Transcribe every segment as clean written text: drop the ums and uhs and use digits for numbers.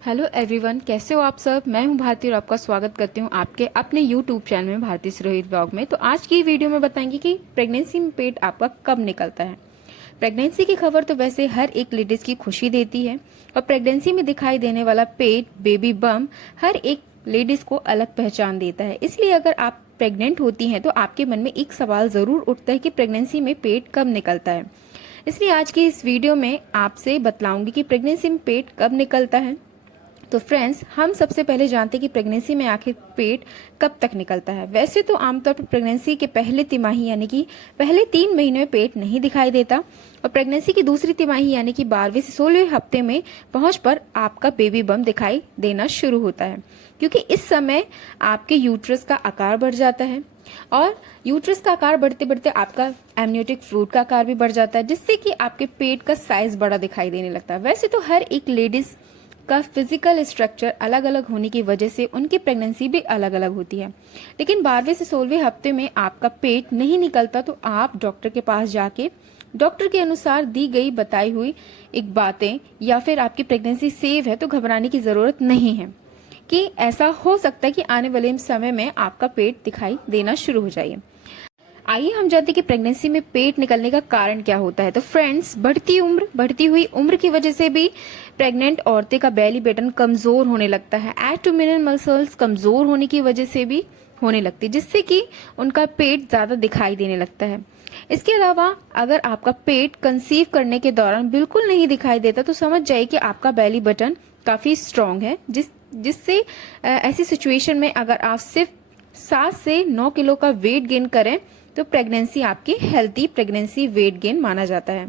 Hello everyone, कैसे हो आप सब। मैं हूं भारती और आपका स्वागत करती हूं आपके अपने यूट्यूब चैनल में भारती सुरहित ब्लॉग में। तो आज की वीडियो में बताएंगे कि प्रेगनेंसी में पेट आपका कब निकलता है। प्रेगनेंसी की खबर तो वैसे हर एक लेडीज की खुशी देती है और प्रेगनेंसी में दिखाई देने वाला पेट, बेबी बम हर एक लेडीज को अलग पहचान देता है। इसलिए अगर आप प्रेग्नेंट होती हैं तो आपके मन में एक सवाल जरूर उठता है कि प्रेगनेंसी में पेट कब निकलता है। इसलिए आज की इस वीडियो में आपसे बतलाऊंगी कि प्रेगनेंसी में पेट कब निकलता है। तो फ्रेंड्स, हम सबसे पहले जानते हैं कि प्रेगनेंसी में आखिर पेट कब तक निकलता है। वैसे तो आमतौर पर प्रेगनेंसी के पहले तिमाही यानी कि पहले 3 महीने में पेट नहीं दिखाई देता और प्रेगनेंसी की दूसरी तिमाही यानी कि 12वें से 16वें हफ्ते में पहुंच पर आपका बेबी बम दिखाई देना शुरू होता है, क्योंकि इस समय आपके यूट्रस का आकार बढ़ जाता है और यूट्रस का आकार बढ़ते बढ़ते आपका एमनियोटिक फ्लूइड का आकार भी बढ़ जाता है, जिससे कि आपके पेट का साइज बड़ा दिखाई देने लगता है। वैसे तो हर एक लेडीज का फिजिकल स्ट्रक्चर अलग अलग होने की वजह से उनकी प्रेगनेंसी भी अलग अलग होती है, लेकिन 12वें से 16वें हफ्ते में आपका पेट नहीं निकलता तो आप डॉक्टर के पास जाके डॉक्टर के अनुसार दी गई बताई हुई एक बातें या फिर आपकी प्रेगनेंसी सेफ है तो घबराने की जरूरत नहीं है कि ऐसा हो सकता है कि आने वाले समय में आपका पेट दिखाई देना शुरू हो जाए। आइए हम जानते हैं कि प्रेगनेंसी में पेट निकलने का कारण क्या होता है। तो फ्रेंड्स, बढ़ती हुई उम्र की वजह से भी प्रेग्नेंट औरतें का बेली बटन कमजोर होने लगता है। एब्डोमिनल मसल्स कमजोर होने की वजह से भी होने लगती है, जिससे कि उनका पेट ज्यादा दिखाई देने लगता है। इसके अलावा अगर आपका पेट कंसीव करने के दौरान बिल्कुल नहीं दिखाई देता तो समझ जाइए कि आपका बेली बटन काफी स्ट्रांग है, जिससे ऐसी सिचुएशन में अगर आप सिर्फ 7 से 9 किलो का वेट गेन करें तो प्रेगनेंसी आपकी हेल्थी प्रेगनेंसी वेट गेन माना जाता है।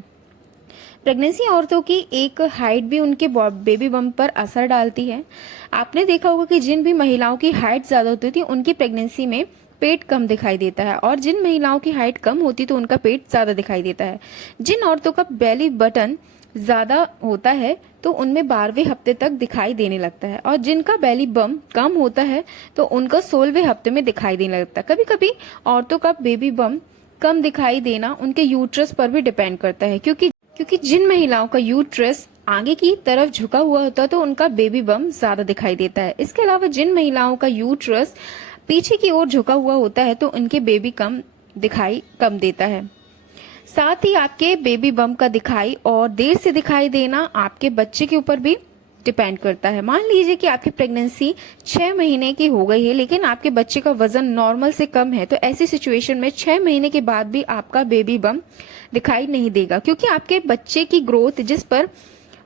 प्रेगनेंसी औरतों की एक हाइट भी उनके बेबी बम पर असर डालती है। आपने देखा होगा कि जिन भी महिलाओं की हाइट ज्यादा होती थी उनकी प्रेगनेंसी में पेट कम दिखाई देता है और जिन महिलाओं की हाइट कम होती तो उनका पेट ज्यादा दिखाई देता है। जिन औरतों का बेली बटन ज्यादा होता है तो उनमें 12वें हफ्ते तक दिखाई देने लगता है और जिनका बेली बम कम होता है तो उनका 16वें हफ्ते में दिखाई देने लगता है। कभी कभी औरतों का बेबी बम कम दिखाई देना उनके यूट्रस पर भी डिपेंड करता है, क्योंकि जिन महिलाओं का यूट्रस आगे की तरफ झुका हुआ होता है तो उनका बेबी बम ज्यादा दिखाई देता है। इसके अलावा जिन महिलाओं का यूट्रस पीछे की ओर झुका हुआ होता है तो उनके बेबी कम देता है। साथ ही आपके बेबी बम का दिखाई और देर से दिखाई देना आपके बच्चे के ऊपर भी डिपेंड करता है। मान लीजिए कि आपकी प्रेगनेंसी 6 महीने की हो गई है लेकिन आपके बच्चे का वजन नॉर्मल से कम है, तो ऐसी सिचुएशन में 6 महीने के बाद भी आपका बेबी बम दिखाई नहीं देगा, क्योंकि आपके बच्चे की ग्रोथ जिस पर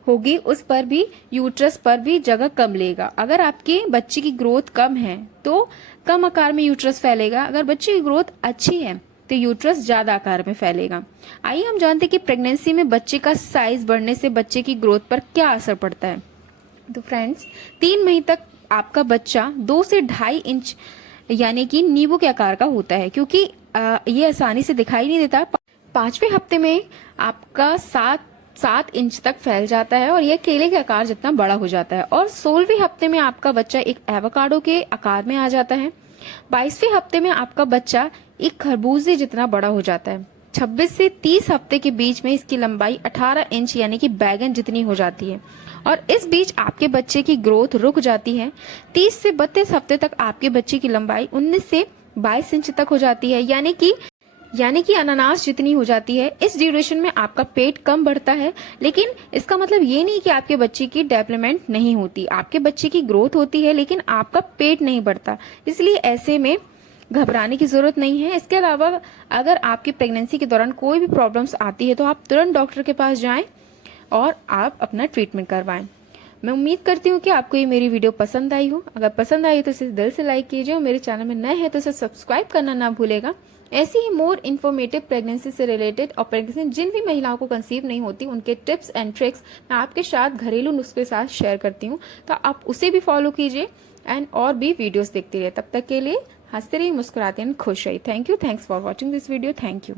होगी उस पर भी यूट्रस पर भी जगह कम लेगा। अगर आपके बच्चे की ग्रोथ कम है तो कम आकार में यूट्रस फैलेगा, अगर बच्चे की ग्रोथ अच्छी है तो यूट्रस ज्यादा आकार में फैलेगा। आइए हम जानते हैं कि प्रेगनेंसी में बच्चे का साइज बढ़ने से बच्चे की ग्रोथ पर क्या असर पड़ता है। तो फ्रेंड्स, 3 महीने तक आपका बच्चा 2 से 2.5 इंच यानी कि नींबू के आकार का होता है, क्योंकि ये आसानी से दिखाई नहीं देता। 5वें हफ्ते में आपका 7 इंच तक फैल जाता है और यह केले के आकार जितना बड़ा हो जाता है और 16वें हफ्ते में आपका बच्चा एक एवोकाडो के आकार में आ जाता है। 22वें हफ्ते में आपका बच्चा एक खरबूजे जितना बड़ा हो जाता है। 26 से 30 हफ्ते के बीच में इसकी लंबाई 18 इंच यानी कि बैगन जितनी हो जाती है और इस बीच आपके बच्चे की ग्रोथ रुक जाती है। 30 से 32 हफ्ते तक आपके बच्चे की लंबाई 19 से 22 इंच तक हो जाती है, यानी कि अनानास जितनी हो जाती है। इस ड्यूरेशन में आपका पेट कम बढ़ता है, लेकिन इसका मतलब ये नहीं कि आपके बच्चे की डेवलपमेंट नहीं होती। आपके बच्चे की ग्रोथ होती है लेकिन आपका पेट नहीं बढ़ता, इसलिए ऐसे में घबराने की जरूरत नहीं है। इसके अलावा अगर आपकी प्रेगनेंसी के दौरान कोई भी प्रॉब्लम्स आती है तो आप तुरंत डॉक्टर के पास जाएं और आप अपना ट्रीटमेंट करवाएं। मैं उम्मीद करती हूँ कि आपको ये मेरी वीडियो पसंद आई हो। अगर पसंद आई तो इसे दिल से लाइक कीजिए और मेरे चैनल में नए हैं तो इसे सब्सक्राइब करना ना भूलेगा। ऐसी ही मोर इन्फॉर्मेटिव प्रेगनेंसी से रिलेटेड और प्रेगनेंसी जिन भी महिलाओं को कंसीव नहीं होती उनके टिप्स एंड ट्रिक्स मैं आपके साथ घरेलू नुस्खे के साथ शेयर करती हूँ, तो आप उसे भी फॉलो कीजिए एंड और भी वीडियोस देखते रहिए। तब तक के लिए हंसते रहिए, मुस्कुराते रहिए, खुश रहिए। Thanks for watching this video. Thank you.